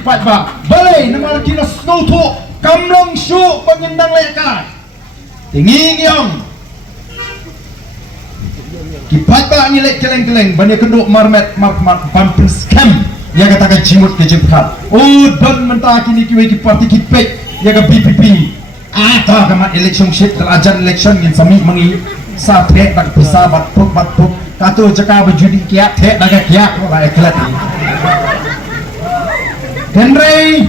kipat ba balai nama kina snow tu kamlong shu pengindang leka tinggi yang kipat ba ni lek keleng bani keduk marmet pampin scam ya katakan jimut ke jephat don mentah kini kiwe kiparti kipek ya ke PPP atau kama election shit terajan election yang sami mengi sa thek tak bisa bat puk katu cakap berjudi kiat thek dak kiat lah eklat ni Henry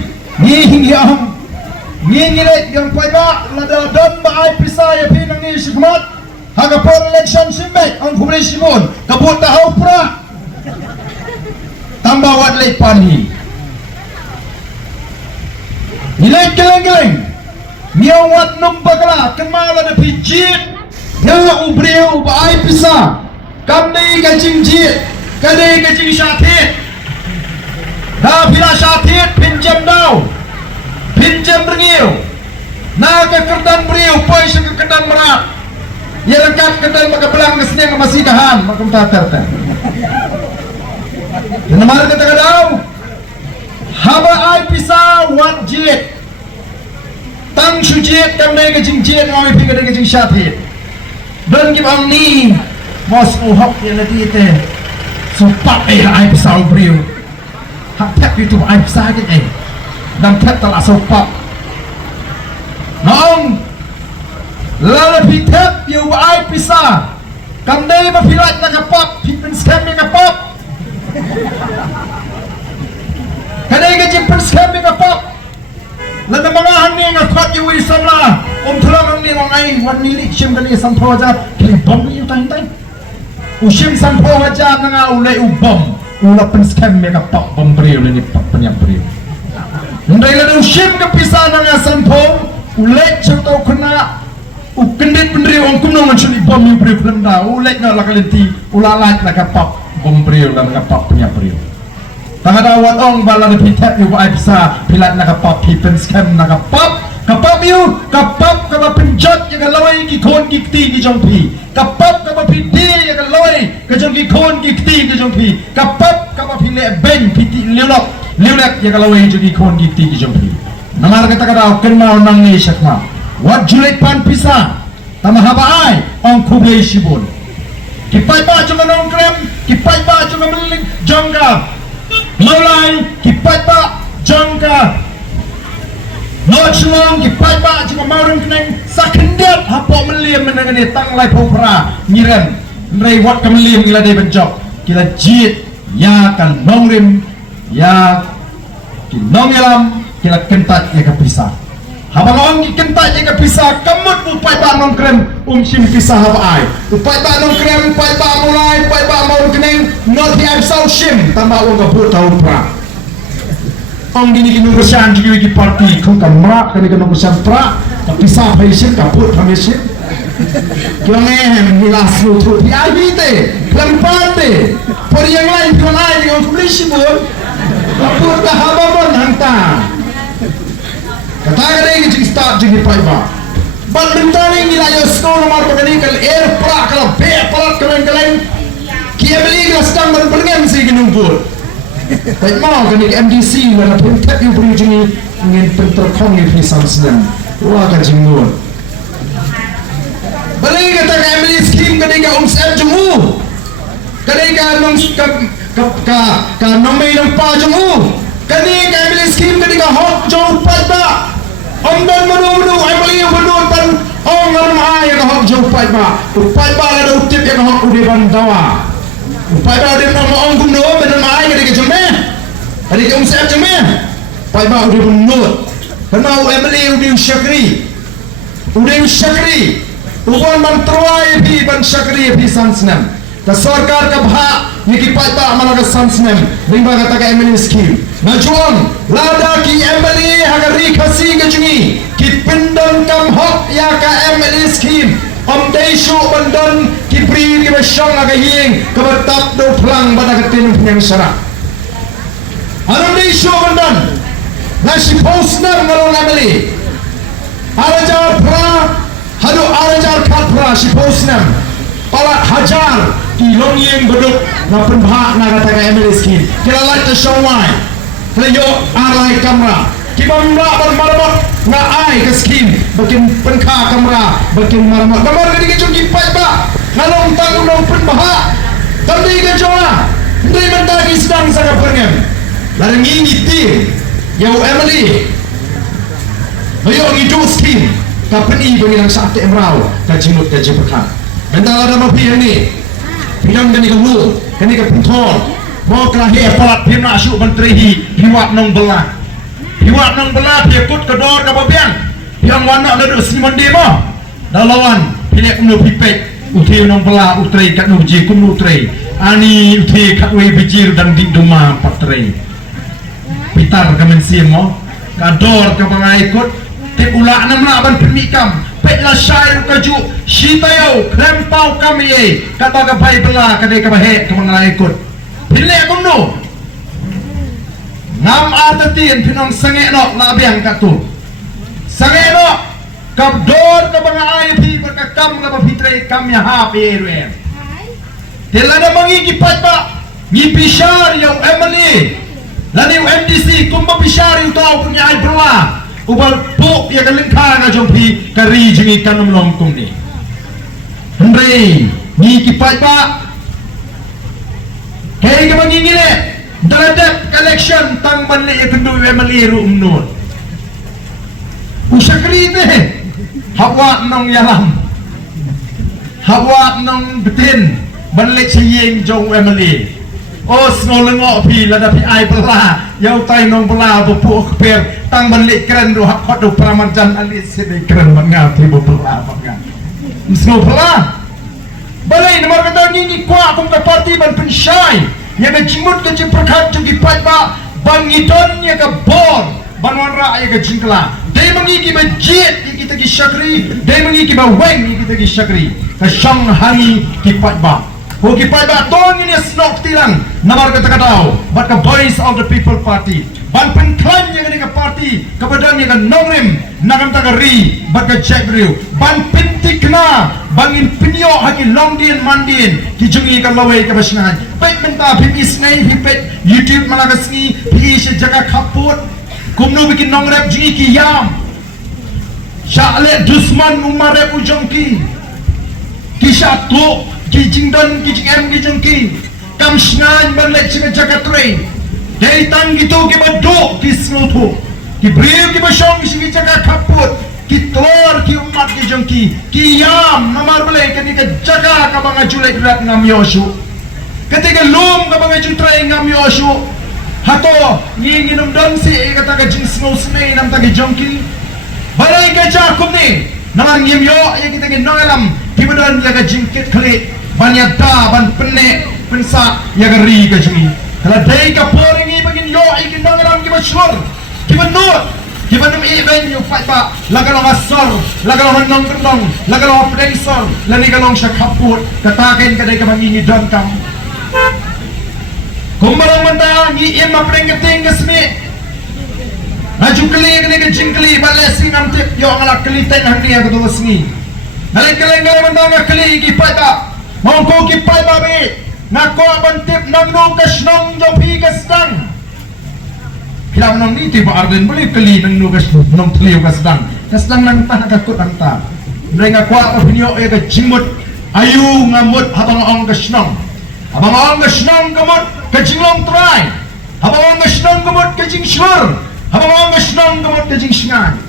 ni lek yang paiba lada don ba ai pisa ya pinang ni shikmat haga por election simbek ang kubri simon kabut tahu pura tambah wat lek pani nilai geleng Niang wat numpaklah kemala na pijit Niang ubriu ba ay pisa Kamni kajing jit Kani kajing syatit Na bila syatit pinjam daw Pinjam rengiu Na kekerdan beriu Poy sa kekerdan merat Ya lekat kekerdan makabelang Kesenyang kemasikahan Makum tatar Namar kata daw Haba ay pisa wat jit Tang sujit kami kecing jit kami pikir kecing syatit dan kita ni mos uhok yang nanti itu supak ai pisau beriu hak tap itu ai pisah ke dan tap telah supak nong lalu tap you ai pisah kami berfilat nak kapap pipin scam nak kapap kadang kecing pin scam nak kapap Lada mga hangin nga kwat yung isam na Terang ang nilong ay Wan nilik siyem kani sampo aja Kili bom yung tahin Usyem sampo aja nga ulay ubom Ula penskam mega pak bom beriu Lini pak penyam beriu Nday lada usyem kapisa nga sampo Ulay cetau kena Ukendit beriu Ang kuno manculi bom yung beriu Kelenda ulay nga lakalinti Ulalait nga pak bom beriu Dan nga pak penyam beriu Tangada wat ong bala na pitap yu ba ay bisa pilat na kapap hipen scam na kapap yu kapap kama pinjat ya kalaway kikon kikti ki jongpi kapap kama piti ya kalaway kajong kikon kikti ki jongpi kapap kama pile ben piti liulak ya kalaway jong kikon kikti ki jongpi namar kata kada kenma onang ni syakma wat julit pan pisa tama haba ay ong kublay shibun kipai ba cuma nong krem kipai ba cuma meliling jongga Mulai kipat pak jangka Nochlong kipat pak jika maurung keneng Sakendap hapok meliam menangani tang lai popra Nyiran Nrai wat kemeliam gila day benjok Kila jit Ya kan nongrim Ya Ki nongelam Kila kentat ya kepisah Habang orang kentat ya kepisah Kemut upai pak nongkrem Sim pisah haba ai Upai pak nongkrem Upai pak mulai Upai pak maurung keneng Not the absau sim Tambah orang kabut tahu pra Orang gini kena bersihan juga di parti Kau kan merak Kena kena bersihan pra Kepisah paisin Kabut pamisin Kira mehem Nilas lutrut Ya bite Lempat te Por yang lain Kau lain Yang polisi pun Kabut dah haba pun hantar Katakan ini jika start jadi paiba. Badminton ini layak skor nomor begini kalau air perak kalau B perak kalian kia beli kalau sedang berpergian sih genumpul. Tapi mau kan ini MDC mana pun tak yang perlu jadi ingin terkong di pisang sedang. Wah kan jenggur. Beli kata MDC scheme ketika umsel jemu. Ketika nomor nampak jemu. Ketika MDC scheme ketika hot jauh pada. Om dan menu emily menurut pan om ramai yang hok jauh paiba ada utip yang hok udah bantawa paiba ada nama om gumno benar mai ketika jemeh ketika umsep jemeh paiba udah menurut kenal emily udah syakri uban mantroai bi ban syakri bi sansnam ka sarkar ka bha ni ki paiba mana ka sansnam rimba kata ka emily scheme najuan lada ki emily hagari khasi ke jungi ki pindon kam hok ya ka emily scheme om deishu bandon ki pri ki basyang aga ying ka batap do plang bada ka tin yang sara alam deishu bandon na si posna ngalong emily arajar pra hadu arajar khat pra si posna pala hajar ki long ying beduk na penbha na kata ka emily scheme kila like to show why Layo arai kamera Kibamra bermarmot na ai ke skim bakin penka kamera bakin marmot gambar gini ke cungki pai ba ngalong tang nong pen baha tapi ke jola ndai mentagi sedang sangat perngem larang ngiti yau Emily ayo ngidu skim kapeni bagi nang sakte emrau ka jimut ka jipaka mental ada mapi ni pinam gani ke hu gani ke pentol mau kelahi epat pina asyuk menteri hiwat nong belah Hiwak nang belah dia kut kedor ke babian yang warna leduk sini mandi mah dah lawan pilih kumnu pipek uti nang belah utrai kat nuji kumnu utrai ani uti kat wei bijir dan di duma patrai pitar kamen simo kador ke bangai ikut tip ulak namla ban pernikam pek la syair kaju shitayau krempau kami kata ke bai belah kadai ke bahek ke bangai ikut pilih kumnu Nam artatin pinong sangek nok labiang katu. Sangek nok kabdor ka banga ay pi berkakam ka papitre kam ya ha pirem. Tilana mangi kipat ba ni pishar yung Emily. Lani yung MDC kumba pishar yung tao punya ay berla. Ubal po ya kalengka na jong pi kari jingi kanum long kum ni. Hendrei ni kipat ba kaya ka mangi ngile Daladap collection tang balik ya tendu Emily rumnun. Usakri ni hawa nong yalam. Hawa nong betin balik siyeng jong Emily. Os ngolengok pi lada pi ai bela. Yau tai nong bela bupu per tang balik keren do hak do pramarjan ali sini keren banget pi bupu bela banget. Msno bela. Balai nomor kata ni kuat kum ka parti ban pensyai. Yang jimut ke ciprakat cuki patba bangidon ya ke bor banwara ya ke jingkla dia mengiki bejit ya kita ki syakri dia mengiki baweng ya kita ki syakri ke syang hari ki patba ho ki patba ton ini snok tilang namar kata katau but the voice of the people party ban penklan yang ke parti kepada yang ke nongrim nakam takari but ke jabriu ban pintikna bangin pinyo haki longdien mandien kijungi kan lawai ke basngan pet menta pipis ngai pipet YouTube malagasni pis jaga kaput kumnu bikin nongrep jingi ki yam syale dusman umare ujongki kisah tu kijingdon kijingem kijongki kam sngan banlek sing jaga train dari tang gitu ki baduk ki snotu ki briu ki basong sing jaga kaput Kitor ki umat ki jongki ki yam namar bele ketika jaga ka banga julek rat ngam yosu ketika lum ka banga jutrai ngam yosu hato nginginum don si kata ka jing snow snei nam ta ki jongki balai ka jakum ni namar ngim yo ya kita ki noelam ki badon ya ka jing kit klit banyak da ban penne pensa ya ka ri ka jingi kala dai ka poringi bagin yo ai ki noelam ki bashur ki banur Kibanum event yung fight ba lagalong asor lagalong nong kendong lagalong predisor lani galong siya kaput katakin kadai ka mangingi don kam kumbarang manda ngi ima prengeting gasmi aju keli kene ke jingkeli balesi nam tip yo ngala keli ten handi aku tu sini naleng keleng manda nga keli ki fight ba mongko ki fight ba be ngako bantip nang no kasnong jopi kasdang Hilang nong ni tiba arden boleh keli nang nugas nong teliu kasdang nang tanah kakut anta mereka kuat opinio ya ke jimut ayu ngamut habang ong kasnong kamut ke jinglong try habang ong kasnong kamut ke jing syur habang ong kasnong kamut ke jing singan